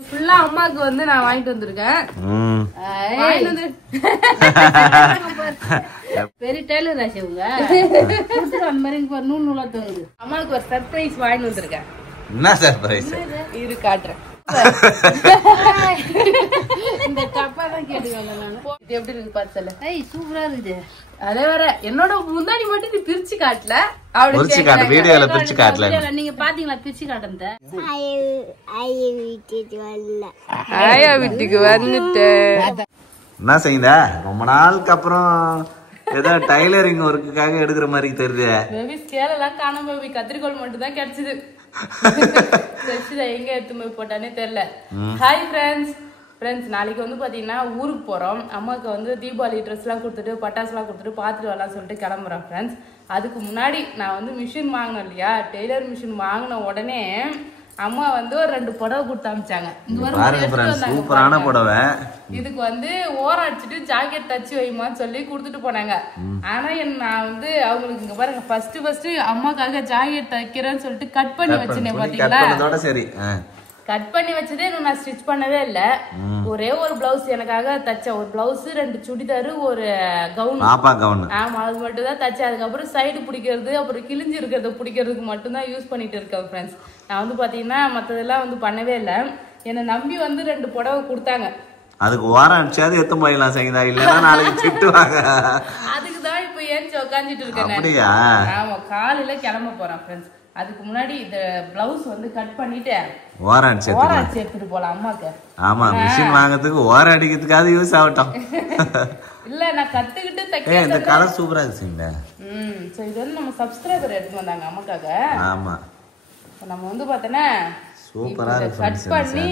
ஃபுல்லா அம்மாக்கு வந்து நான் வாங்கிட்டு வந்திருக்கேன். பெரிய டெய்லர் ராசி உங்க அந்த மாதிரி நூல் நூலா தோணுது. அம்மாவுக்கு ஒரு சர்ப்ரைஸ் வாங்கிட்டு வந்திருக்கேன். என்ன சர்ப்ரைஸ்? இரு காட்டுறேன். இந்த டப்பா தான் கேட்டுக்கோங்க. நான் இது எப்படி இருக்கு பார்த்து சொல்ல. சூப்பரா இருக்குது. அதே வேற என்னோட முந்தாடி மட்டும் நீ பிரிச்சு காட்டல. வீடியோல பிரிச்சு காட்டல. நீங்க பாத்தீங்களா பிரிச்சு காட்டுறத? ஆயா வீட்டுக்கு வந்துட்டேன். என்ன செய்யுதா? ரொம்ப நாளுக்கு அப்புறம் ஏதோ டைலரிங் ஒர்க்குக்காக எடுக்கிற மாதிரி தெரியுது. பேபி ஸ்கேல் எல்லாம் காணாம பேபி கத்திரிக்கோள் மட்டும் தான் கிடைச்சது. எங்க எடுத்து போய் போட்டானே தெரியல. ஹாய் ஃப்ரெண்ட்ஸ், நாளைக்கு வந்து பாத்தீங்கன்னா ஊருக்கு போறோம். அம்மாவுக்கு வந்து தீபாவளி ட்ரெஸ் எல்லாம் கொடுத்துட்டு பட்டாசு எல்லாம் கொடுத்துட்டு பாத்துட்டு வரலாம் சொல்லிட்டு கிளம்புறோம் ஃப்ரெண்ட்ஸ். அதுக்கு முன்னாடி நான் வந்து மிஷின் வாங்கினேன் இல்லையா, டெய்லர் மிஷின் வாங்கின உடனே அம்மா வந்து ஒரு 2 புடவை கொடுத்து அமிச்சாங்க. சூப்பரான புடவை. இதுக்கு வந்து ஓரம் அடிச்சுட்டு ஜாக்கெட் தச்சு வைமான்னு சொல்லி கொடுத்துட்டு போனாங்க. ஆனா நான் வந்து அவங்களுக்கு இங்க பாருங்க ஃபர்ஸ்ட் அம்மாக்காக ஜாக்கெட் தைக்கிறேன்னு சொல்லிட்டு கட் பண்ணி வச்சுனேன். பாத்தீங்களா, சரி கட் பண்ணி வச்சதே இன்னும் நான் ஸ்டிச் பண்ணவே இல்ல. ஒரே ஒரு பிளவுஸ் எனக்காக தச்ச, ஒரு பிளவுஸ் 2 சுடிதாரு ஒரு கவுன். ஆமா, அது மட்டும் தான் தச்சேன். அதுக்கப்புறம் சைடு பிடிக்கிறது அப்புறம் கிழிஞ்சு இருக்கிறத பிடிக்கிறதுக்கு மட்டும் தான் யூஸ் பண்ணிட்டு இருக்கேன் ஃப்ரெண்ட்ஸ். நான் வந்து பாத்தீங்கன்னா மத்ததெல்லாம் வந்து பண்ணவே இல்லை. என்னை நம்பி வந்து 2 புடவை கொடுத்தாங்க. அதுக்கு ஓரம் அடிச்சாது எத்த போயிடலாம் செய்யுதா, இல்லன்னா நாளைக்கு திட்டுவாங்க. அதுக்குதான் இப்ப ஏஞ்சி உக்காந்துட்டு இருக்கேன். அப்படியா? ஆமா, காலையில கிளம்ப போறேன் ஃப்ரெண்ட்ஸ். அதுக்கு முன்னாடி இந்த பிளவுஸ் வந்து கட் பண்ணிட்டு ஓரம் அடிச்சு எடுத்துட்டு போலாம் அம்மாக்கு. ஆமா, மிஷின் வாங்குறதுக்கு ஓரம் அடிக்கிறதுக்காக யூஸ் ஆகட்டும். இல்ல நான் கத்துக்கிட்டு தைக்க. இந்த கலர் சூப்பரா இருக்குங்க. சோ இது வந்து நம்ம சப்ஸ்கிரைபர் எடுத்து வந்தாங்க அம்மாக்காக. ஆமா, நம்ம வந்து பார்த்தனா சூப்பரா இருக்கு. கட் பண்ணி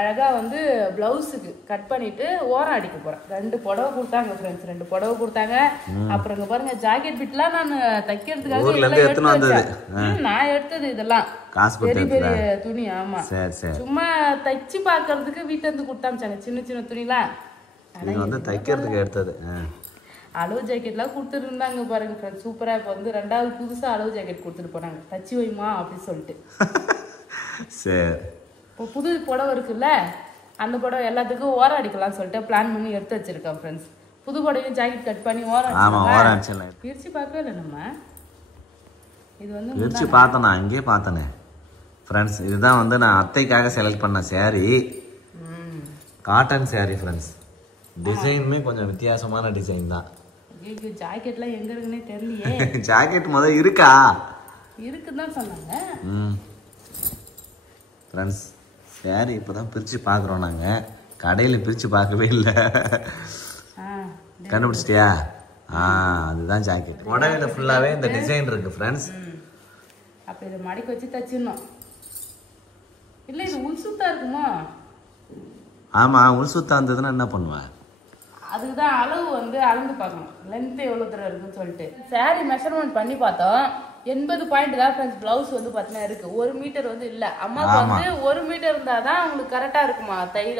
அழகா வந்து பிளவுஸுக்கு கட் பண்ணிட்டு ஓரம் அடிக்க போறேன். 2 புடவை கொடுத்தாங்க ஃப்ரெண்ட்ஸ், 2 புடவை கொடுத்தாங்க. அப்புறம் இங்க பாருங்க ஜாக்கெட் பிட்லாம் நான் தைக்கிறதுக்காக நான் எடுத்தது. இதெல்லாம் பெரிய பெரிய துணி. ஆமா, சும்மா தைச்சு பாக்குறதுக்கு வீட்டுல இருந்து கொடுத்தாமிச்சாங்க சின்ன சின்ன துணிலாம். ஆனா தைக்கிறதுக்கு எடுத்தது அளவு ஜாக்கெட்லாம் கொடுத்துட்டு இருந்தாங்க பாருங்க ஃப்ரெண்ட்ஸ். சூப்பரா. இப்ப வந்து 2வது புதுசா அளவு ஜாக்கெட் கொடுத்துட்டு போனாங்க, தச்சு வைமா அப்படின்னு சொல்லிட்டு. சரி, இப்போ புது புடவை இருக்குல்ல, அந்த புடவை எல்லாத்துக்கும் ஓரம் அடிக்கலாம் சொல்லிட்டு பிளான் பண்ணி எடுத்து வச்சிருக்கேன் ஃப்ரெண்ட்ஸ். புது புடவையும் ஜாக்கெட் கட் பண்ணி ஓரம் அடிச்சலாம். பிரிச்சு பார்க்கவே இல்லை நம்ம. இது வந்து பிரிச்சு பார்த்தேன், நான் அங்கேயே பார்த்தேனே ஃப்ரெண்ட்ஸ். இதுதான் வந்து நான் அத்தைக்காக செலக்ட் பண்ண சாரி, காட்டன் சாரி ஃப்ரெண்ட்ஸ். டிசைனுமே கொஞ்சம் வித்தியாசமான டிசைன் தான். ஜாக்கெட்லாம் எங்க இருக்குன்னே தெரியலையே. ஜாக்கெட் முதல்ல இருக்கா? இருக்குதான் சொன்னாங்க ஃப்ரெண்ட்ஸ். சாரி இப்போதான் பிரிச்சு பார்க்குறோம் நாங்க, கடையில பிரிச்சு பார்க்கவே இல்லை. கண்டுபிடிச்சிட்டியா? அதுதான் ஜாக்கெட். புடவையில ஃபுல்லாவே இந்த டிசைன் இருக்கு ஃப்ரெண்ட்ஸ். அப்ப இதை மடக்கி வச்சு தச்சிடணும். இல்ல இது உள் சுத்தா இருக்குமா? ஆமா, உள் சுத்தா இருந்ததுன்னா என்ன பண்ணுவேன்? அதுக்குதான் அளவு வந்து அளந்து பார்க்கணும், லென்த் எவ்வளவு தூரம் இருக்குன்னு சொல்லிட்டு. சாரி மெஷர்மெண்ட் பண்ணி பார்த்தோம். 80 பாயிண்ட் தான் ஃப்ரெண்ட்ஸ். பிளவுஸ் வந்து பாத்தீங்கன்னா இருக்கு, 1 மீட்டர் வந்து இல்ல. அம்மாவுக்கு வந்து 1 மீட்டர் இருந்தாதான் அவங்களுக்கு கரெக்டா இருக்குமா.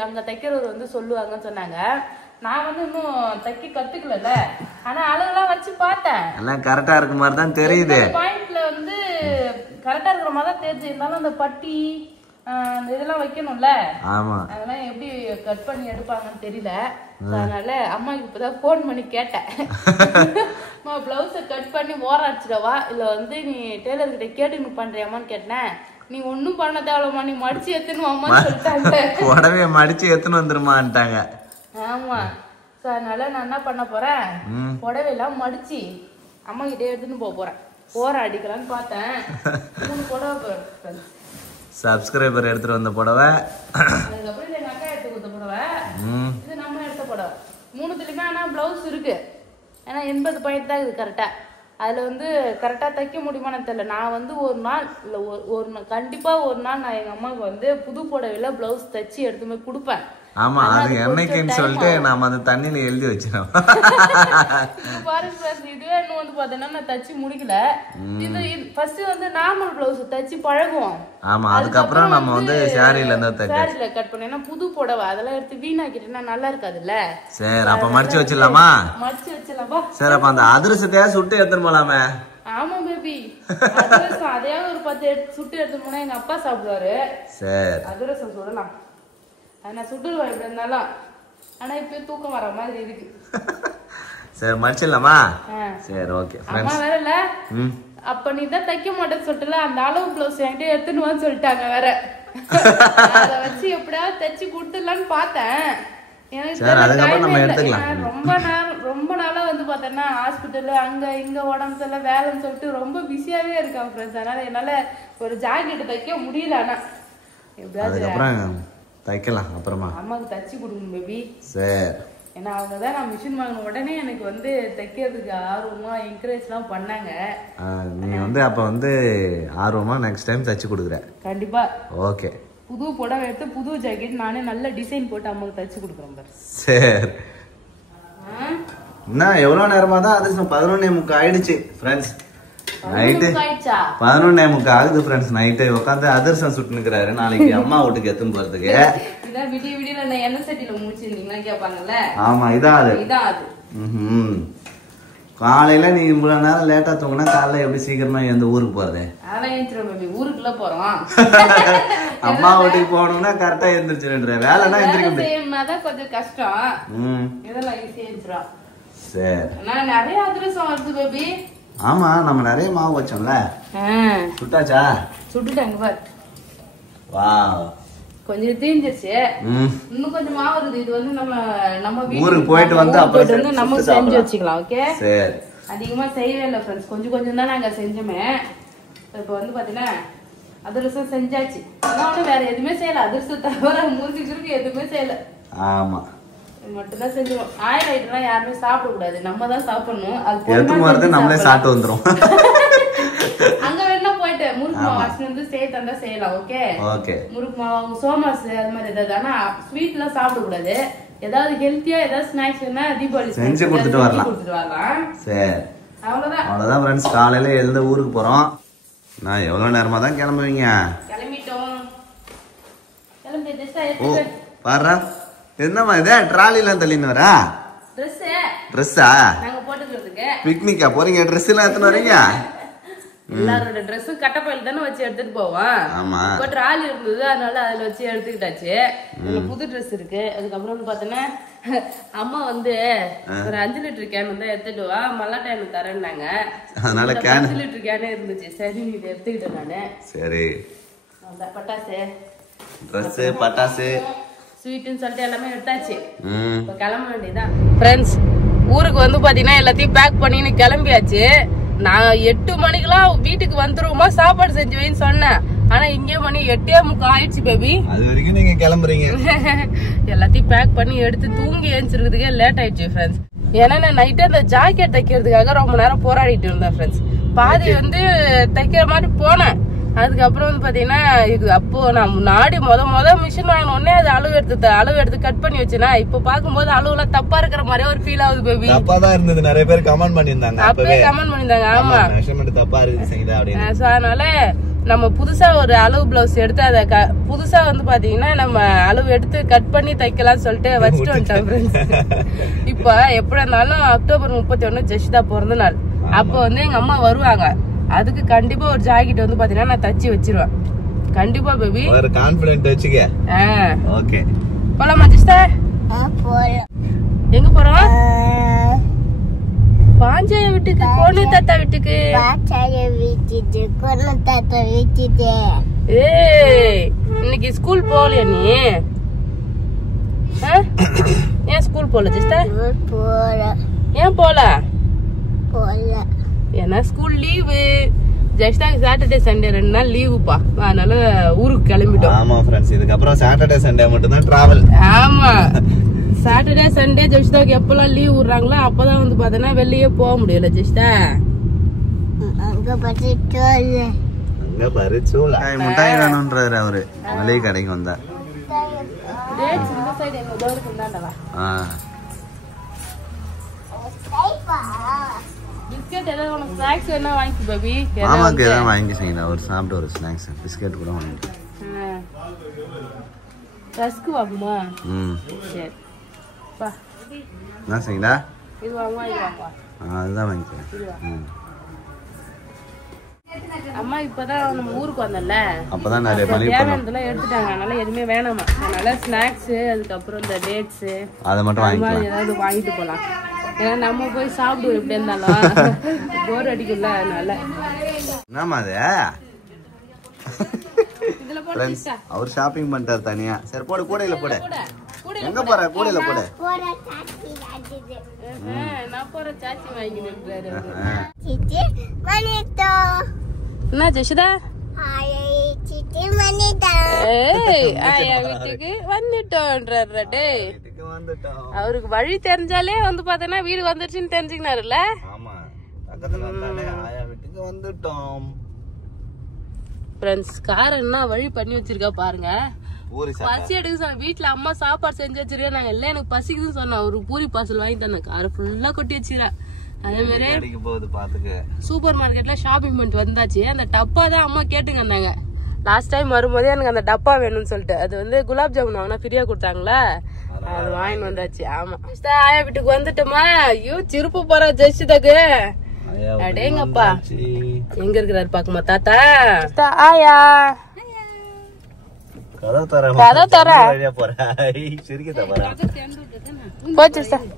அங்க தைக்கிறவர் வந்து சொல்லுவாங்கன்னு சொன்னாங்க. நான் வந்து இன்னும் தைக்க கத்துக்கல. ஆனா அளவுலாம் வச்சு பார்த்தேன், எல்லாம் கரெக்டா இருக்க மாதிரி தான் தெரியுது. பாயிண்ட்ல வந்து கரெக்டா இருக்கிற மாதிரி தான் தெரிஞ்சு. இருந்தாலும் அந்த பட்டி இதெல்லாம் வைக்கணும்ல. ஆமா, அதெல்லாம் எப்படி கட் பண்ணி எடுப்பாங்கன்னு தெரியல. அதனால அம்மாக்கு இப்பதான் போன் பண்ணி கேட்டேன், பிளவுஸ கட் பண்ணி ஓரம் அடிச்சிடவா இல்ல வந்து நீ டெய்லர் கிட்ட கேட்டு நீ பண்றியாமான்னு கேட்டேன். நீ ஒன்னும் பண்ண தேவையில்லமா, நீ மடிச்சு எத்தனும் அம்மான்னு சொல்லிட்டாங்க. உடனே மடிச்சு எத்தனை வந்துருமான்ட்டாங்க. ஆமா, அதனால நான் என்ன பண்ண போறேன், புடவையெல்லாம் மடிச்சு அம்மா கிட்டே எடுத்துன்னு போறேன். ஓரம் அடிக்கலான்னு பார்த்தேன். 3 புடவை சப்ஸ்கிரைபர் எடுத்துட்டு வந்த புடவை, அதுக்கப்புறம் எங்க அக்கா எடுத்து கொடுத்த புடவை, இது நம்ம எடுத்த புடவை. 3துலயுமே ஆனா பிளவுஸ் இருக்கு. ஏன்னா 80 பாயிண்ட் தான் இது கரெக்டா. அதுல வந்து கரெக்டா தைக்க முடியுமான்னு தெரியல. நான் வந்து ஒரு நாள் இல்ல கண்டிப்பா ஒரு நாள் நான் எங்க அம்மாவுக்கு வந்து புது புடவையில பிளவுஸ் தச்சு எடுத்து போய் கொடுப்பேன். ஆமா, அது என்னைக்குன்னு சொல்லிட்டு நாம அந்த தண்ணியில எழுதி வச்சிரோம். பாருங்க, இதுவே இன்னும் வந்து பாத்தீங்கன்னா நான் தச்சு முடிக்கல. இது ஃபர்ஸ்ட் வந்து நார்மல் பிளவுஸ் தச்சு பழகுவோம். ஆமா, அதுக்கப்புறம் நம்ம வந்து சாரியில இருந்து சாரியில கட் பண்ணேன்னா புது புடவை அதெல்லாம் எடுத்து வீணாக்கிட்டேன்னா நல்லா இருக்காதுல்ல. சரி, அப்ப மடிச்சு வச்சிடலாமா? மடிச்சு வச்சிடலாமா? சரி, அப்ப அந்த அதிரசத்தையா சுட்டு எடுத்துட்டு போலாமே. ஆமா பேபி, அதிரசம் அதையாவது ஒரு 10 சுட்டு எடுத்துட்டு போனா எங்க அப்பா சாப்பிடுவாரு. சரி, அதிரசம் சுடலாம். அது நான் சுட்டுருவேன் எப்படி இருந்தாலும். ஆனா இப்ப தூக்கம் வர மாதிரி இருக்கு. சரி மடிச்சிடலாமா? சரி ஓகே. அம்மா வேற இல்ல, அப்ப நீ தான் தைக்க மாட்டேன்னு சொல்லிட்டுல அந்த அளவு பிளவுஸ் என்கிட்ட எடுத்துன்னு வான்னு சொல்லிட்டாங்க வேற. அதை வச்சு எப்படியாவது தைச்சு கொடுத்துடலான்னு பார்த்தேன். ரொம்ப நாளா வந்து பாத்தேன்னா ஹாஸ்பிட்டல் அங்க இங்க உடம்பு சரியில்லை வேலைன்னு சொல்லிட்டு ரொம்ப பிஸியாவே இருக்கான் ஃப்ரெண்ட்ஸ். அதனால என்னால ஒரு ஜாக்கெட் தைக்க முடியல. ஆனா எப்படியாவது தைக்கலாம் அப்புறமா அம்மாவுக்கு தச்சு கொடுக்கணும் பேபி. சரி. ஏன்னா அவங்கதான் நான் மிஷின் வாங்கின உடனே எனக்கு வந்து தைக்கிறதுக்கு ஆர்வமா என்கரேஜ் எல்லாம் பண்ணாங்க. நீ வந்து அப்ப வந்து ஆர்வமா நெக்ஸ்ட் டைம் தச்சு கொடுக்குற கண்டிப்பா. ஓகே. புது புடவை எடுத்து புது ஜாக்கெட் நானே நல்ல டிசைன் போட்டு அம்மாவுக்கு தச்சு கொடுக்குறேன் பாரு. சரி. என்ன எவ்வளவு நேரமா தான் அதிர்ஷ்டம் 11:45 ஆயிடுச்சு ஃப்ரெண்ட்ஸ். நைட்டு 11:45 ஆகுது ஃப்ரெண்ட்ஸ். நைட்டு உட்காந்து அதிர்ஷ்டம் சுட்டு நிக்கிறாரு. நாளைக்கு அம்மா வீட்டுக்கு எடுத்துன்னு போறதுக்கு. விடிய விடிய எண்ணெய் சட்டியில முடிச்சிருந்தீங்களா கேட்பாங்கல்ல. ஆமா இதான் அது. காலையில நீ இவ்வளவு நேரம் லேட்டா தூங்கினா காலையில எப்படி சீக்கிரமா எந்த ஊருக்கு போறது? ஊருக்குள்ள போறோம். அம்மா வீட்டுக்கு போகணும்னா கரெக்டா எழுந்திரிச்சிருன்ற வேலைனா எந்திரிக்க கொஞ்சம் கஷ்டம். இதெல்லாம் ஈஸியா. சரி. நிறைய அதிரசம் வருது பேபி. ஆமா நம்ம நிறைய மாவு வச்சோம்ல. சுட்டாச்சா? சுட்டுட்டாங்க பாரு. வாவ். கொஞ்சம் தீஞ்சிருச்சு. இன்னும் கொஞ்சம் மாவு இருக்குது. இது வந்து நம்ம ஊருக்கு போயிட்டு வந்து அப்புறம் நம்ம செஞ்சு வச்சுக்கலாம். ஓகே. சரி. அதிகமா செய்யவே இல்லை ஃப்ரெண்ட்ஸ். கொஞ்சம் கொஞ்சம் தான் நாங்க செஞ்சோமே. இப்ப வந்து பாத்தீங்கன்னா அதிரசம் செஞ்சாச்சு. ஆனா வேற எதுவுமே செய்யல. அதிரசம் தவிர மூசிக்கு எதுவுமே செய்யல. ஆமா மட்டும்தான் செஞ்சோம். ஆயில் ஐட்டம்லாம் யாருமே சாப்பிட கூடாது. நம்ம தான் சாப்பிடணும். அது நம்மளே சாப்பிட்டு வந்துரும். அங்க வேணா போயிட்டு முறுக்கு மாவு வாசனை வந்து சேர்த்து தந்தா செய்யலாம். ஓகே. முறுக்கு மாவு சோமாஸ் அது மாதிரி ஏதாவது. ஆனா ஸ்வீட் எல்லாம் சாப்பிட கூடாது. ஏதாவது ஹெல்த்தியா ஏதாவது ஸ்நாக்ஸ் வேணா தீபாவளி செஞ்சு கொடுத்துட்டு வரலாம். சரி அவ்வளவுதான். அவ்வளவுதான் ஃப்ரெண்ட்ஸ். காலையில எழுந்து ஊருக்கு போறோம். நான் எவ்வளவு நேரமா தான் கிளம்புவீங்க? கிளம்பிட்டோம். கிளம்பி பாரு என்னமா இது ட்ராலில தள்ளின்னு வரா? ட்ரெஸ்ஸா? நாங்க போட்டுக்கிறதுக்கு பிக்னிக்கா போறீங்க? ட்ரெஸ் எல்லாம் எடுத்துன்னு வரீங்க? எல்லாரோட ட்ரெஸ்ஸும் கட்டப்பையில தானே வச்சு எடுத்துட்டு போவோம். ஆமா. இப்போ ட்ராலி இருந்தது அதனால அதுல வச்சு எடுத்துக்கிட்டாச்சு. புது ட்ரெஸ் இருக்கு. அதுக்கப்புறம் வந்து பாத்தீங்கன்னா அம்மா வந்து ஒரு 5 லிட்டர் கேன் வந்து எடுத்துட்டு வா மல்லாட்டை எனக்கு தரேன்னாங்க. அதனால 5 லிட்டர் கேனே இருந்துச்சு. சரி நீ இதை எடுத்துக்கிட்டேன் நானு. சரி. பட்டாசு ட்ரெஸ் பட்டாசு ஸ்வீட்னு சொல்லிட்டு எல்லாமே எடுத்தாச்சு. இப்ப கிளம்ப வேண்டியதான் ஃப்ரெண்ட்ஸ். ஊருக்கு வந்து பாத்தீங்கன்னா எல்லாத்தையும் பேக் பண்ணின்னு கிளம்பியாச்சு. நான் 8 மணிக்கெல்லாம் வீட்டுக்கு வந்துருவோமா சாப்பாடு செஞ்சு வைன்னு சொன்னேன். ஆனா இங்கே மணி 8:45 ஆயிடுச்சு பேபி. அது வரைக்கும் நீங்க கிளம்புறீங்க. எல்லாத்தையும் பேக் பண்ணி எடுத்து தூங்கி எழுந்திருக்கிறதுக்கே லேட் ஆயிடுச்சு ஃப்ரெண்ட்ஸ். ஏன்னா நான் நைட்டு அந்த ஜாக்கெட் தைக்கிறதுக்காக ரொம்ப நேரம் போராடிட்டு இருந்தேன் ஃப்ரெண்ட்ஸ். பாதி வந்து தைக்கிற மாதிரி போனேன். அதுக்கப்புறம் வந்து பாத்தீங்கன்னா இது அப்போ நான் முன்னாடி முத மிஷின் வாங்கின உடனே அது அளவு எடுத்து கட் பண்ணி வச்சேன்னா இப்ப பாக்கும்போது அளவு எல்லாம் தப்பா இருக்கிற மாதிரியே ஒரு ஃபீல் ஆகுது பேபி. தப்பா தான் இருந்தது. நிறைய பேர் கமெண்ட் பண்ணிருந்தாங்க. அப்பவே கமெண்ட் பண்ணிருந்தாங்க. ஆமா மெஷர்மென்ட் தப்பா இருக்கு சங்கீதா அப்படினு. சோ அதனால நம்ம புதுசா ஒரு அளவு பிளவுஸ் எடுத்து அத புதுசா வந்து பாத்தீங்கன்னா நம்ம அளவு எடுத்து கட் பண்ணி தைக்கலாம்னு சொல்லிட்டு வச்சுட்டு வந்துட்டோம் ஃப்ரெண்ட்ஸ். இப்ப எப்படி இருந்தாலும் அக்டோபர் 31 ஜெஷிதா பிறந்த நாள். அப்ப வந்து எங்க அம்மா வருவாங்க. அதுக்கு கண்டிப்பா ஒரு ஜாக்கெட் வந்து பாத்தீங்கன்னா நான் தச்சு வச்சிருவேன். கண்டிப்பா பேபி. ஒரு கான்ஃபிடென்ட் வச்சுக்க. ஓகே. போலாமா ஜெஷிதா? போலாம். எங்க போறோம்? பாஞ்சாய வீட்டுக்கு. கோனு தாத்தா வீட்டுக்கு. பாஞ்சாய வீட்டுக்கு கோனு தாத்தா வீட்டுக்கு. ஏய் இன்னைக்கு ஸ்கூல் போகலையா நீ? ஏன் ஸ்கூல் போகல ஜெஷிதா? போல. ஏன் போல? போல ஏன்னா ஸ்கூல் லீவு. ஜெஷிதாக்கு சாட்டர்டே சண்டே 2 நாள் லீவுப்பா. அதனால ஊருக்கு கிளம்பிட்டோம். ஆமா ஃப்ரெண்ட்ஸ். இதுக்கப்புறம் சாட்டர்டே சண்டே மட்டும் தான் டிராவல். ஆமா சாட்டர்டே சண்டே ஜெஷிதாக்கு எப்பெல்லாம் லீவ் விடுறாங்களோ அப்பதான் வந்து பாத்தீங்கன்னா வெளியே போக முடியல ஜெஷிதா. அங்க பரிச்சோல முட்டாய் வேணும்ன்றாரு அவரு. மளிகை கடைக்கு வந்தா பிஸ்கட் ஏதாவது உனக்கு ஸ்நாக்ஸ் வேணா வாங்கி பேபி. மாமாக்கு ஏதாவது வாங்கி செய்யணும். அவர் சாப்பிட்டு ஒரு ஸ்நாக்ஸ் பிஸ்கட் கூட வாங்கி. ரஸ்க் வாங்குமா? சரி பா. என்ன செய்யடா? இது வாங்குவா இது வாங்குவா. அதுதான் வாங்கிக்கிறேன். அம்மா இப்பதான் நம்ம ஊருக்கு வந்தோம்ல, அப்பதான் நிறைய மளிகை பண்ணோம். தேவையானதெல்லாம் எடுத்துட்டாங்க. அதனால எதுவுமே வேணாமா. அதனால ஸ்நாக்ஸ், அதுக்கப்புறம் இந்த டேட்ஸ் அதை மட்டும் வாங்கிக்கலாம். ஏதாவது வாங்கிட்டு போலாம். ஏன்னா நம்ம போய் சாப்பிடுவோம் எப்படி இருந்தாலும், போர் அடிக்கும்ல. அதனால என்னம்மா அது? அவர் ஷாப்பிங் பண்ணிட்டாரு தனியா. சரி போடு, கூடையில போடு. எங்க போற? கூடையில போடு. நான் போற சாச்சி வாங்கிட்டு என்ன ஜெஷிதா? ஆயா வீட்டுக்கு வந்துட்டோன்றாரு. டேய், அவருக்கு வழி தெரிஞ்சாலே வந்து பார்த்தனா வீடு வந்துருச்சுன்னு தெரிஞ்சுக்கினாருல்ல. ஆமா, பக்கத்துல வந்தாலே ஆயா வீட்டுக்கு வந்துட்டோம். ஃப்ரெண்ட்ஸ், காரன்னா வழி பண்ணி வச்சிருக்கா பாருங்க. பூரி பசி எடுக்க வீட்டுல அம்மா சாப்பாடு செஞ்சு வச்சிருக்கேன். நாங்க எல்லாம் எனக்கு பசிக்குதுன்னு சொன்னோம். ஒரு பூரி பார்சல் வாங்கி தந்தேன். காரை ஃபுல்லா கொட்டி வச்சிருக்கேன். அதே மாதிரி சூப்பர் மார்க்கெட்ல ஷாப்பிங் பண்ணிட்டு வந்தாச்சு. அந்த டப்பா தான் அம்மா கேட்டுங்க இருந்தாங்க. லாஸ்ட் டைம் வரும்போதே எனக்கு அந்த டப்பா வேணும்னு சொல்லிட்டு, அது வந்து குலாப் ஜாமுன் வாங்கினா ஃப்ரீயா கொடுத்தாங்களா, அது வாங்கிட்டு வந்தாச்சு. ஆமா, ஆயா வீட்டுக்கு வந்துட்டோமா. ஐயோ, திருப்ப போறா ஜெயிச்சுதாக்கு. அடேங்கப்பா, எங்க இருக்கிறாரு பாக்குமா தாத்தா? ஆயா கதை தர போச்சு சார்.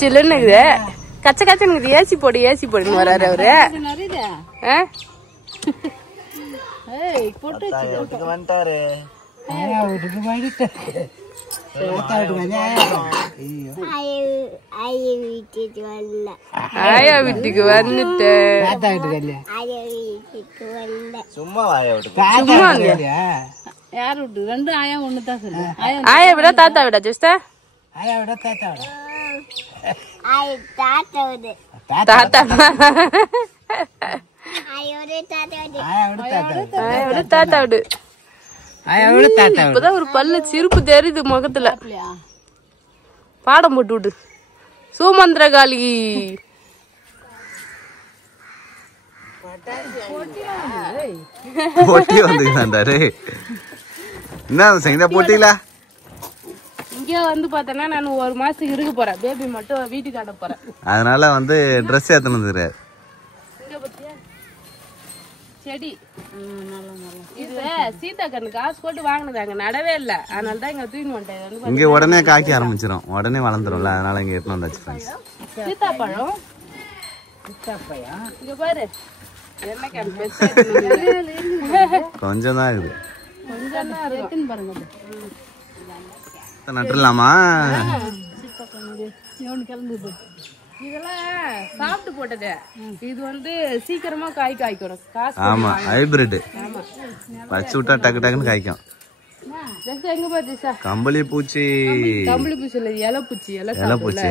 சில்லுன்னு கச்ச கச்சன்னு ஏசி போடு ஏசி போடுன்னு வர்றாரு அவரு. போட்டு வந்துட்டாரு. ஆயா வீட்டுக்கு வந்துட்டு சும்மா ஆயா யார் விட்டு? ரெண்டு ஆயா ஒண்ணுதான் சொல்லு. ஆயா விட தாத்தா விட ஜெஸ்டா? ஆயா விட தாத்தா விட தாத்தா தாத்தா விடு. இப்பதான் ஒரு பல்லு சிரிப்பு தெரியுது முகத்துல. பாடம் போட்டு விடு. சுமந்திரகாளி போட்டி வந்துட்டாரு. என்ன சங்கீதா போட்டில? இங்க வந்து பார்த்தனா நான் ஒரு மாசத்துக்கு இருக்க போறேன். பேபி மட்டும் வீட்டுக்கு அனுப்ப போறேன். அதனால வந்து ட்ரெஸ் ஏத்தணும் வந்துறாரு. இங்க பத்தியா செடி இது சீதா கண்ணு காசு போட்டு வாங்கினதாங்க, நடவே இல்ல. அதனால தான் இங்க தூக்கி வந்துட்டேன். இங்க உடனே காய்க்க ஆரம்பிச்சிடும், உடனே வளர்ந்துரும்ல. அதனால இங்க எடுத்துன்னு வந்தாச்சு ஃப்ரெண்ட்ஸ். சீதாப்பழம் இங்க பாரு. என்ன கொஞ்சம் தான் இருக்குது. கொஞ்சம் தான் இருக்குன்னு பாருங்க. நட்டுலாமா? இதெல்லாம் சாப்பிட்டு போட்டது. இது வந்து சீக்கிரமா காய்க்கணும். ஆமா, ஹைபிரிட். வச்சு விட்டா டக்கு டக்குன்னு காய்க்கும். எங்க பாத்து கம்பளி பூச்சி. கம்பளி பூச்சி இல்ல, இலை பூச்சி. இலை பூச்சி,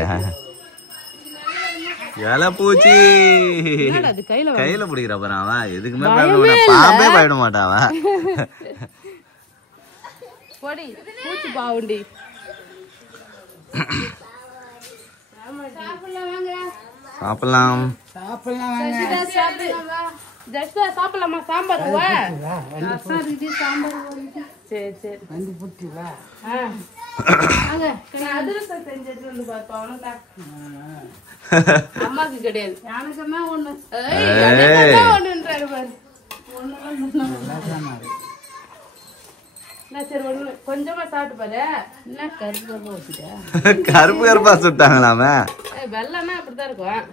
இலை பூச்சி. கையில பிடிக்கிற பாரு அவன். எதுக்குமே பாம்பே பயப்பட மாட்டாவா? போடி பூச்சி பாவுண்டி. சாப்பிடலாம். சாப்பிடலாமா? சாம்பார் சரி சரி அதிரசம் செஞ்சது வந்து பார்த்தோம். அம்மாக்கு கிடையாது, எனக்குன்னா ஒண்ணு ஒண்ணுன்றாரு பாரு. சரி ஒண்ணு கொஞ்சமா சாப்பிட்டு பாரு. என்ன கருப்பு கருப்பா வச்சுட்ட? கருப்பு கருப்பா சுட்டாங்களாம? வெள்ளம்னா அப்படித்தான் இருக்கும்.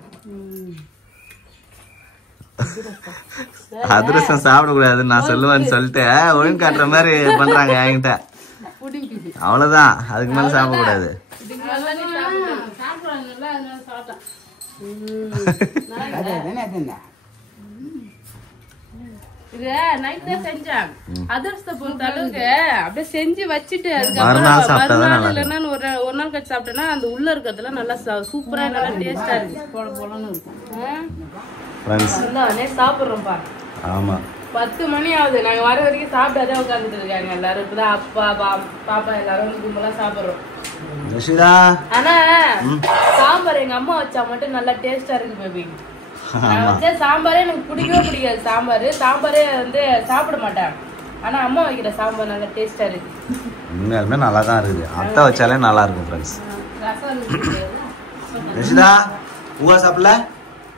அதிரசம் சாப்பிட கூடாதுன்னு நான் சொல்லுவேன்னு சொல்லிட்டு ஒழுங்கு காட்டுற மாதிரி பண்றாங்க என்கிட்ட. அவ்வளவுதான், அதுக்கு மேல சாப்பிட கூடாது. இது நைட் தான் செஞ்சேன். அதிரசத்தை பொறுத்த அளவுக்கு அப்படியே செஞ்சு வச்சுட்டு அதுக்கப்புறம் மறுநாள் இல்லைன்னா ஒரு நாள் கழிச்சு சாப்பிட்டேன்னா அந்த உள்ள இருக்கிறதுல நல்லா சூப்பரா நல்லா டேஸ்டா இருக்கு. போலன்னு இருக்கும். சாப்பிடுறோம்ப்பா. ஆமா, 10 மணி ஆகுது. நாங்க வர வரைக்கும் சாப்பிட்டாதே உட்காந்துட்டு இருக்காங்க எல்லாரும். இப்பதான் அப்பா பாப்பா எல்லாரும் கும்பலா சாப்பிடுறோம். ஆனா சாம்பார் எங்க அம்மா வச்சா மட்டும் நல்லா டேஸ்டா இருக்கு பேபி. நான் வச்ச சாம்பாரே எனக்கு பிடிக்கவே பிடிக்காது. சாம்பாரே வந்து சாப்பிட மாட்டேன். ஆனா அம்மா வைக்கிற சாம்பார் நல்லா டேஸ்டா இருக்கு. உண்மையாலுமே நல்லா தான் இருக்குது. அத்தை வச்சாலே நல்லா இருக்கும் ஃப்ரெண்ட்ஸ். ரசம் இருக்கு. நிஷிதா ஊவா சாப்பிடல?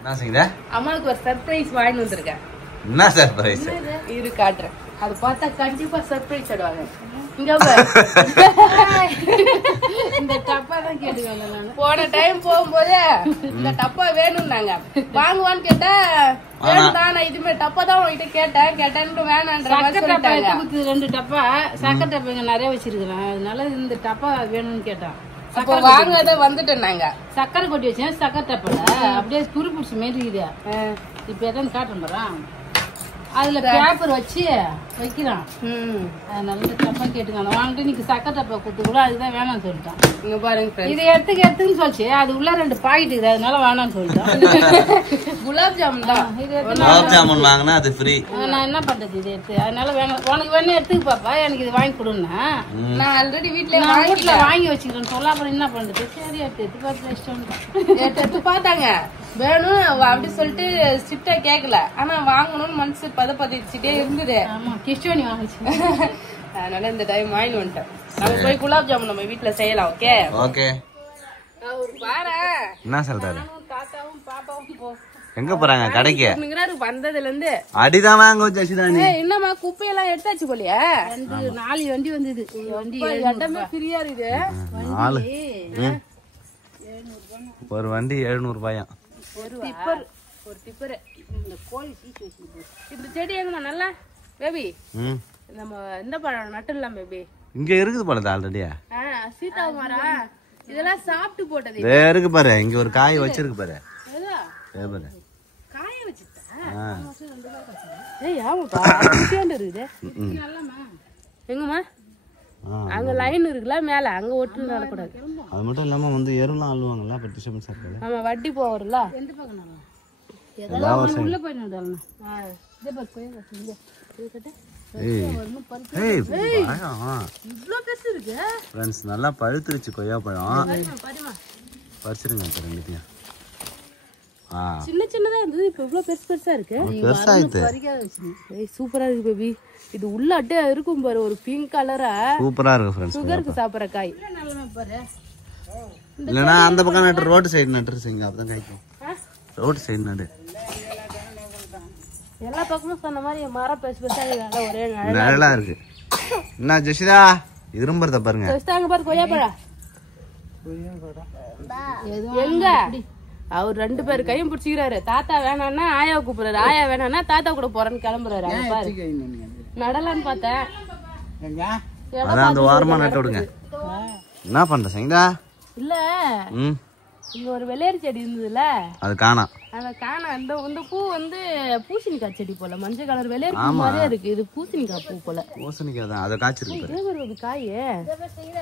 என்ன செய்யுங்க? அம்மாவுக்கு ஒரு சர்ப்ரைஸ் வாங்கிட்டு வந்திருக்கேன். என்ன சர்ப்ரைஸ்? இரு காட்டுறேன். அது பார்த்தா கண்டிப்பா சர்ப்ரைஸ் ஆடுவாங்க. இங்க இந்த டப்பா தான் கேட்டுக்காங்க. நான் போன டைம் போகும்போது இந்த டப்பா வேணும்னாங்க. வாங்குவான்னு கேட்டா வேணும்தான். நான் இதுமே டப்பா தான் உங்ககிட்ட கேட்டேன்னு வேணான்ற மாதிரி சொல்லிட்டாங்க. 2 டப்பா சக்கரை டப்பா இங்க நிறைய வச்சிருக்கிறேன். அதனால இந்த டப்பா வேணும்னு கேட்டான். அப்போ வாங்காத வந்துட்டேன் நாங்க. சக்கரை கொட்டி வச்சேன் சக்கரை டப்பால அப்படியே துரு பிடிச்ச மாதிரி இருக்குது. இப்ப எதாவது காட்டுறேன் பாரு. அதுல பேப்பர் வச்சு வைக்கிறான். அதனால இந்த டப்பா கேட்டுக்காங்க. வாங்கிட்டு நீங்க சக்கரை டப்பா கொடுத்து கூட அதுதான் வேணாம்னு சொல்லிட்டான். இங்க பாருங்க இதை எடுத்துன்னு சொல்லிச்சு. அது உள்ள 2 பாக்கெட் இருக்குது. அதனால வேணாம்னு சொல்லிட்டான். குலாப் ஜாமுன் தான். குலாப் ஜாமுன் வாங்கினா அது ஃப்ரீ. நான் என்ன பண்றது இதை எடுத்து. அதனால வேணாம். உனக்கு வேணா எடுத்துக்கு பாப்பா. எனக்கு இது வாங்கி கொடுன்னா நான் ஆல்ரெடி வீட்டுல வாங்கி வச்சுக்கிறேன். சொல்ல அப்புறம் என்ன பண்றது? சரி எடுத்து பார்த்து இஷ்டம் எடுத்து பார்த்தாங்க. வேணும் அப்படி சொல்லிட்டு ஸ்ட்ரிக்டா கேக்கல. ஆனா வாங்கணும்னு மனசு பதப்பதிச்சுட்டே இருந்தது. ஆமா கிஷ்டோனி வாங்கிச்சு. அதனால இந்த டைம் வாங்கி வந்துட்டேன். நம்ம போய் குலாப் ஜாமுன் நம்ம வீட்டுல செய்யலாம். Okay okay. பாரு என்ன சொல்றாரு? தாத்தாவும் பாப்பாவும் போ எங்க போறாங்க? கடைக்கு வந்ததுல இருந்து அடிதான் வாங்க ஜசிதானி. என்னமா குப்பையெல்லாம் எடுத்தாச்சு போலியா? 4 வண்டி வந்தது. வண்டி இடமே ஃப்ரீயா இருக்கு. 4 ஒரு வண்டி 700 ரூபாயா? ஒரு டிப்பர். இந்த கோழி சீச்சு வச்சு இந்த செடி எங்கம்மா நல்லா பேபி நம்ம இந்த பழம் நட்டுலாம் பேபி. இங்க இருக்குது போல ஆல்ரெடியா. சீதா மரா இதெல்லாம் சாப்பிட்டு போட்டது. இருக்கு பாரு. இங்க ஒரு காய் வச்சிருக்கு பாரு. பாரு காய வச்சுட்டா. ஏய் ஆமாப்பா குட்டியாண்டு இருக்குது. எங்கம்மா அங்க லைன் இருக்குல்ல மேல அங்க ஒட்டு நடக்கூடாது. அது மட்டும் இல்லாம வந்து எருலாம் அழுவாங்கல்ல. அப்ப டிஸ்டர்பன்ஸ் இருக்குல்ல. ஆமா வட்டி போவறல. எந்த பக்கம் நல்லா ஏதாவது உள்ள போய் நடலாம். இதே பாரு போய் இங்க கேட்ட. இவ்ளோ பெருசு இருக்கு. ஃப்ரெண்ட்ஸ் நல்லா பழுத்துருச்சு கொய்யா பழம். பறிச்சிருங்க இப்ப ரெண்டுத்தையும். சின்ன சின்னதா இருந்தது. இப்ப இவ்ளோ பெருசா இருக்கு. சூப்பரா இருக்கு பேபி. இது உள்ள அட்டை இருக்கும் பாரு. ஒரு பிங்க் கலரா சூப்பரா இருக்கு ஃப்ரெண்ட்ஸ். சுகருக்கு சாப்பிடுற காய். இல்லனா அந்த பக்கம் நட்டு ரோட் சைடு நட்டுருங்க. அப்பதான் காய்க்கும். ரோட் சைடு நடு. எல்லா பக்கமும் சொன்ன மாதிரி மரம் பெருசா ஒரே நிழலா இருக்கு. என்ன ஜெஷிதா இரும்பறத பாருங்க. அங்க பாரு கொய்யா பழம். எங்க அவர் 2 பேர் கையும் பிடிச்சிக்கிறாரு. தாத்தா வேணான்னா ஆயா கூப்பிடுறாரு. ஆயா வேணான்னா தாத்தா கூட போறேன்னு கிளம்புறாரு. அங்க பாரு நடலான்னு பார்த்தேன். அதான் அந்த வாரமா நட்டு விடுங்க. என்ன பண்ற சங்கடா? இல்ல இங்க ஒரு வெள்ளேரி செடி இருந்ததுல அது காணா. அந்த காணா. இந்த பூ வந்து பூசணிக்காய் செடி போல. மஞ்சள் கலர் வெள்ளேரி பூ மாதிரியே இருக்கு. இது பூசணிக்காய் பூ போல. பூசணிக்காய் தான். அத காய்ச்சிருக்கு பாரு. காய்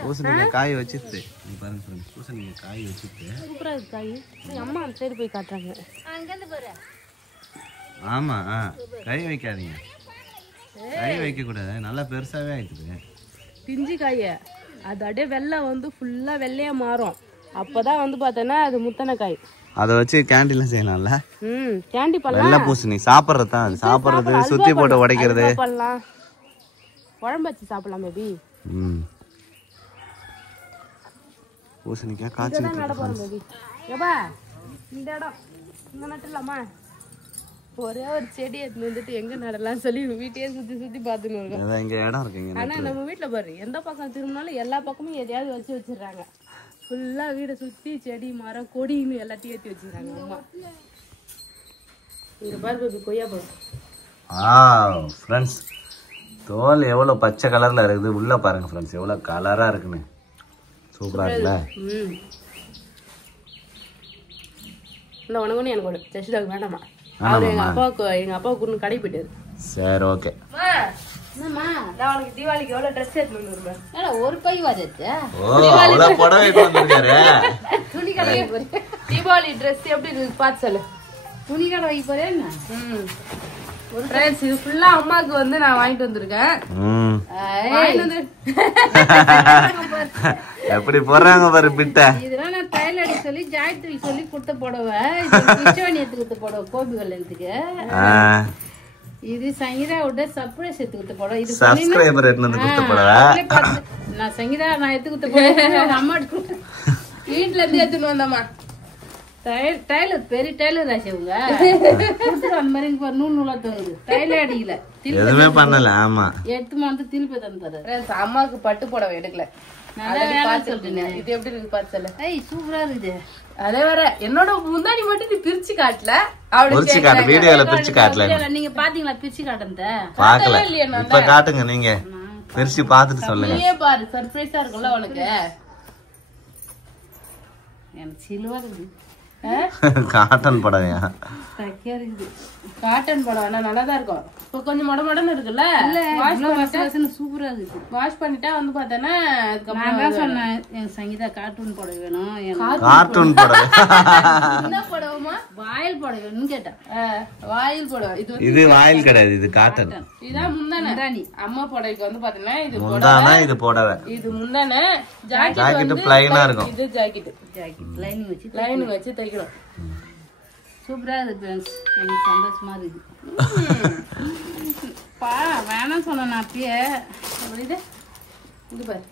பூசணிக்காய் காய் வச்சிருக்கு. நீ பாருங்க ஃப்ரெண்ட்ஸ். பூசணிக்காய் காய் வச்சிருக்கு. சூப்பரா இருக்கு காய். அம்மா அந்த சைடு போய் காட்டுறாங்க. அங்க இருந்து பாரு. ஆமா கை வைக்காதீங்க. கை வைக்க கூடாது. நல்லா பெருசாவே ஆயிடுது. பிஞ்சு காய். அது அப்படியே வெள்ளை வந்து ஃபுல்லா வெள்ளையா மாறும். அப்பதான் வந்து பார்த்தேன்னா அது முத்தனை காய். அதை வச்சு கேண்டில செய்யலாம்ல. கேண்டி பண்ணலாம். வெள்ளை பூசணி சாப்பிட்றது தான். சாப்பிட்றது சுத்தி போட்டு உடைக்கிறது பண்ணலாம். குழம்பு வச்சு சாப்பிடலாம் பேபி. பூசணிக்காய் காய்ச்சி நட போறோம் பேபி. ஏப்பா இந்த இடம் இங்க நட்டுலாமா? ஒரே ஒரு செடி எடுத்து வந்துட்டு எங்க நடலாம் சொல்லி வீட்டையே சுத்தி சுத்தி பாத்துன்னு இருக்கோம். இங்க இடம் இருக்குங்க. ஆனா நம்ம வீட்டுல பாரு எந்த பக்கம் திரும்பினாலும் எல்லா பக்கமும் எதையாவது வச்சிடுறாங்க. ஃபுல்லா வீடை சுத்தி செடி மரம் கொடின்னு எல்லாத்தையும் ஏற்றி வச்சுக்கிறாங்க அம்மா. இங்க பாரு கொய்யா பழம். ஃப்ரெண்ட்ஸ் தோல் எவ்வளவு பச்சை கலர்ல இருக்குது. உள்ள பாருங்க ஃப்ரெண்ட்ஸ் எவ்வளவு கலரா இருக்குன்னு. சூப்பரா இருக்குல்ல. இந்த உனக்கு எனக்கு ஒரு ஜெஷிதாக்கு வேண்டாமா? அவரு எங்க அப்பாவுக்கு கடை போயிட்டாரு. சரி ஓகே. என்னம்மா நான் உனக்கு தீபாவளிக்கு எவ்வளவு ட்ரெஸ் எடுத்துட்டு வருவேன்? ஒரு பை வாஜத்து. துணி கடை தீபாவளி ட்ரெஸ் எப்படி இருக்கு பார்த்து சொல்லு. துணி கடை வைக்க போறேன். இது ஃபுல்லா அம்மாக்கு வந்து நான் வாங்கிட்டு வந்திருக்கேன். எப்படி போடுறாங்க பாரு பிட்ட. இதெல்லாம் நான் தையல் அடி சொல்லி ஜாயத்ரி சொல்லி கொடுத்த புடவை. கிருஷ்ணவாணியத்துக்கு கொடுத்த புடவை கோபி கல்யாணத்துக்கு. இது சங்கீதா விட சர்ப்ரைஸ் எடுத்து கொடுத்த படம். இது சப்ஸ்கிரைபர் எடுத்து கொடுத்த படம். நான் சங்கீதா நான் எடுத்து கொடுத்த படம் அம்மா வீட்டுல இருந்து எடுத்துன்னு வந்தம்மா. டைலர் பெரிய டைலர் ஆச்சவங்க அந்த மாதிரி நூல் நூலா தோணுது. டைலர் அடிக்கல எதுவுமே பண்ணல. ஆமா எடுத்து வந்து திருப்பி தந்துறாரு. அம்மாவுக்கு பட்டு புடவை எடுக்கல. இது எப்படி இருக்கு பாத்து சொல்லு. சூப்பரா இருக்குது. அதே வேற என்னோட முந்தாடி மட்டும் நீ பிரிச்சு காட்டல. பிரிச்சு காட்டு, வீடியோல பிரிச்சு காட்டல. நீங்க பாத்தீங்களா பிரிச்சு காட்டுறத? பாக்கல. இப்ப காட்டுங்க, நீங்க பிரிச்சு பாத்துட்டு சொல்லுங்க. நீயே பாரு, சர்ப்ரைஸா இருக்கும்ல உனக்கு. எனக்கு சிலுவா இருக்குது. காட்டன் புடவையா? காட்டன் புடவை நல்லாதான் இருக்கும். இப்ப கொஞ்சம் மொடமொடன்னு இருக்குல்ல. சூப்பரா இருக்கு. வாஷ் பண்ணிட்டா வந்து பார்த்தேன்னா நான் தான் சொன்னேன் எனக்கு சங்கீதா கார்ட்டூன் புடவை வேணும். கார்ட்டூன் புடவை என்ன புடவைமா? வாயில் புடவை வேணும்னு கேட்டேன். வாயில் புடவை. இது வாயில் கிடையாது, இது காட்டன். இதான் முந்தானே. அம்மா புடவைக்கு வந்து பாத்தீங்கன்னா இது முந்தானா, இது புடவை. இது முந்தானே. ஜாக்கெட் பிளைனா இருக்கும். இது ஜாக்கெட் லைனிங் வச்சு தைக்கிறோம். சூப்பரா இருக்கு ஃப்ரெண்ட்ஸ். எனக்கு சந்தோஷமா இருக்கு. பா வேணாம் சொன்னேன் நான் அப்பயே. இது பாரு.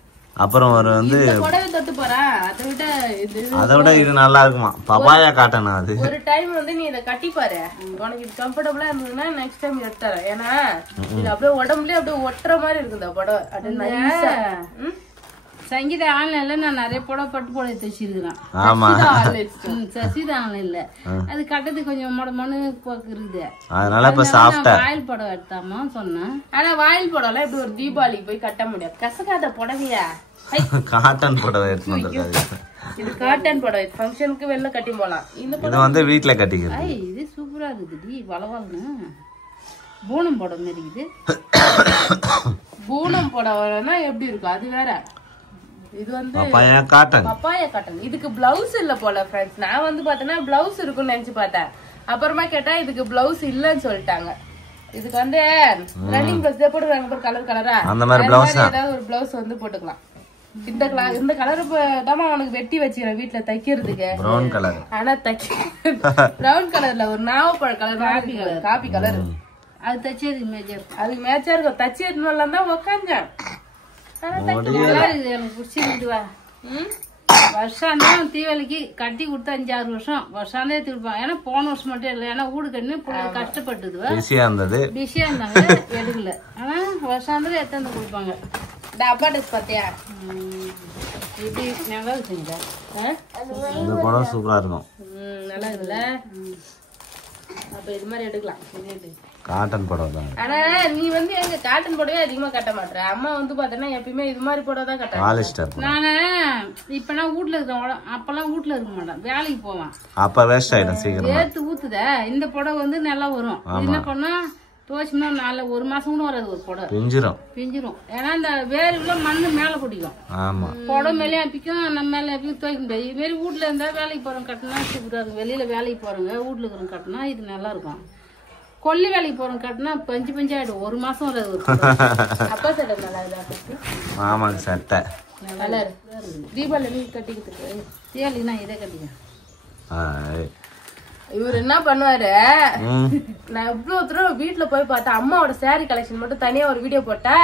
அப்புறம் ஒரு வந்து புடவை தொட்டு போறா. அதை விட இது நல்லா இருக்குமா? பப்பாயா காட்டனா அது? ஒரு டைம் வந்து நீ இதை கட்டி பாரு. உனக்கு இது கம்ஃபர்டபுளா இருந்ததுன்னா நெக்ஸ்ட் டைம் எடுத்துறேன். ஏன்னா இது அப்படியே உடம்புலயே அப்படியே ஒட்டுற மாதிரி இருக்குது இந்த புடவை. அப்படியே சங்கீத ஆன்லைன்ல நான் நிறைய புடவை பட்டு புடவை தைச்சிருக்கிறேன். ஆமா சசிதா ஆன்லைன்ல அது கட்டது கொஞ்சம் மொடமொன்னு இருக்குது. அதனால இப்ப சாஃப்ட்டா வாயில் புடவை எடுத்தாமா சொன்னேன். ஆனா வாயில் புடவை இப்படி ஒரு தீபாவளிக்கு போய் கட்ட முடியாது. கசக்காத புடவையா? காட்டன் புடவை எடுத்து வந்திருக்காரு. இது காட்டன் புடவை. ஃபங்க்ஷனுக்கு வெளில கட்டி போலாம். இது வந்து வீட்டுல கட்டிக்கிறது. இது சூப்பரா இருக்குடி. வளவல்னு பூனம் புடவை மாதிரி இருக்குது. பூனம் புடவைனா எப்படி இருக்கும் அது வேற. இது வந்து பப்பாயா காட்டன். இதுக்கு பிளவுஸ் இல்ல போல ஃப்ரெண்ட்ஸ். நான் வந்து பார்த்தேன்னா பிளவுஸ் இருக்கும்னு நினைச்சு பார்த்தேன். அப்புறமா கேட்டா இதுக்கு பிளவுஸ் இல்லன்னு சொல்லிட்டாங்க. இதுக்கு வந்து ரன்னிங் பிளவுஸ் போட்டுருக்காங்க கலர் கலரா. அந்த மாதிரி பிளவுஸ் ஏதாவது ஒரு பிளவுஸ் வந்து போட்டுக்கலாம். இந்த கலர் தான் அவனுக்கு வெட்டி வச்சுக்கிறேன் வீட்டுல தைக்கிறதுக்கு. Brown colour. ஆனா பிரவுன் கலர்ல ஒரு நாவப்பழ கலர் காபி கலர். அது தச்சது மேஜர். அதுக்கு மேட்சா இருக்கும். தச்சு எடுத்துலாம் தான் உக்காந்தேன். எனக்கு பிடிச்சிருந்துவா. வருஷம் தான் தீபாவளிக்கு கட்டி கொடுத்தா 5-6 வருஷம் வருஷம் தான் திருப்பாங்க. ஏன்னா போன வருஷம் மட்டும் இல்லை. ஏன்னா வீடு கண்ணு கஷ்டப்பட்டுதுவா. பிஸியா இருந்தாங்க எடுக்கல. ஆனா வருஷம் தான் எடுத்து கொடுப்பாங்க. அப்பா ட்ரெஸ் பாத்தியா? இது நல்லா இருக்குங்க. இந்த படம் சூப்பரா இருக்கும். நல்லா இருக்குல்ல. அப்ப இது மாதிரி எடுக்கலாம். காட்டன் புடவை தான். ஆனா நீ வந்து எங்க காட்டன் புடவை அதிகமா கட்ட மாட்டேற. அம்மா வந்து பாத்தீங்கன்னா எப்பயுமே இது மாதிரி புடவை தான் கட்ட. பாலிஸ்டர். நானு இப்பெல்லாம் வீட்டுல இருக்கேன். அப்பெல்லாம் வீட்டுல இருக்க மாட்டேன். வேலைக்கு போவேன். அப்ப வேஸ்ட் ஆயிடும் சீக்கிரம். ஏத்து ஊத்துத. இந்த புடவை வந்து நல்லா வரும். என்ன பண்ணா துவச்சோம்னா 1 மாசம் கூட வராது. ஒரு புடவை பிஞ்சிரும். ஏன்னா இந்த வேர்ல மண்ணு மேல பிடிக்கும். புடவை மேலே அப்பிக்கும், நம்ம மேல அப்பிக்கும் துவைக்க முடியாது. இது மாதிரி வீட்டுல இருந்தா வேலைக்கு போறோம் கட்டினா சூப்பரா இருக்கும். வெளியில வேலைக்கு போறோங்க வீட்டுல இருக்கிறோம் கட்டினா இது நல்லா இருக்கும். கொல்லி வேலைக்கு போறோம் கட்டினா பஞ்சு ஆயிடும். 1 மாசம் வராது. அப்பா சட்டை நல்லா இருக்கு. ஆமாங்க சட்டை நல்லா இருக்கு. தீபாவளி கட்டிக்கிட்டு தீபாவளினா இதை கட்டிக்க. இவர் என்ன பண்ணுவாரு, நான் இவ்வளவு தூரம் வீட்டுல போய் பார்த்தா அம்மாவோட சாரி கலெக்ஷன் மட்டும் தனியா ஒரு வீடியோ போட்டா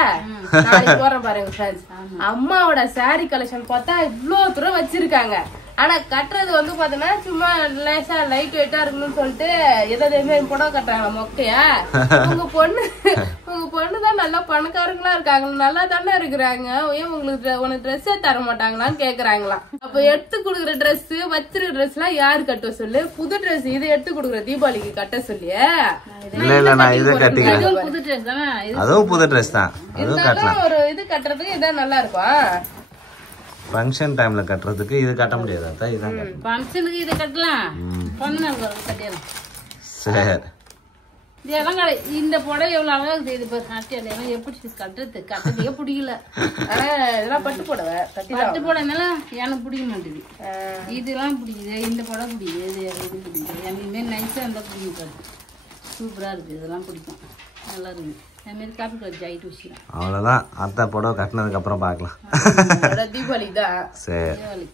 போறேன் பாருங்க ஃப்ரெண்ட்ஸ். அம்மாவோட சாரி கலெக்ஷன் பார்த்தா இவ்வளவு தூரம் வச்சிருக்காங்க. ஆனா கட்டுறது வந்து பாத்தீங்கன்னா சும்மா லேசா லைட் வெயிட்டா இருக்கணும்னு சொல்லிட்டு எதாவது புடவை கட்டுறாங்க மொக்கையா. உங்க பொண்ணுதான் நல்லா பணக்காரங்களா இருக்காங்க, நல்லா தானே இருக்கிறாங்க, ஏன் உனக்கு ட்ரெஸ்ஸே தர மாட்டாங்களான்னு கேக்குறாங்களாம். அப்ப எடுத்து கொடுக்குற ட்ரெஸ் வச்சிருக்க ட்ரெஸ் எல்லாம் யாரு கட்ட சொல்லு? புது ட்ரெஸ் இது எடுத்து கொடுக்குற தீபாவளிக்கு கட்ட சொல்லி. புது ட்ரெஸ் தானே, அதுவும் புது ட்ரெஸ் தான். ஒரு இது கட்டுறதுக்கு இதான் நல்லா இருக்கும். ஃபங்க்ஷன் டைம்ல கட்டறதுக்கு இது கட்ட முடியாது. அத இதான் ஃபங்க்ஷனுக்கு இது கட்டலாம். பொண்ணுங்க கட்டிடலாம். சரி. இதெல்லாம் இந்த புடவை எவ்வளவு அழகா இருக்குது. இது பாரு கட்டியல எல்லாம் எப்படி கட்டறதுக்கே பிடிக்கல. ஆனா இதெல்லாம் பட்டு புடவை. பட்டு புடவைனால எனக்கு பிடிக்க மாட்டேங்குது. இதெல்லாம் பிடிக்குது. இந்த புடவை பிடிக்குது. இது பிடிக்குது. எனக்கு மாரி நைஸா இருந்தா பிடிக்கும். சூப்பரா இருக்கு. இதெல்லாம் பிடிக்கும். நல்லா இருக்கு. அவ்வளவுதான். அத்தை புடவை கட்டினதுக்கு அப்புறம் பாக்கலாம். தீபாவளி தான். சரி.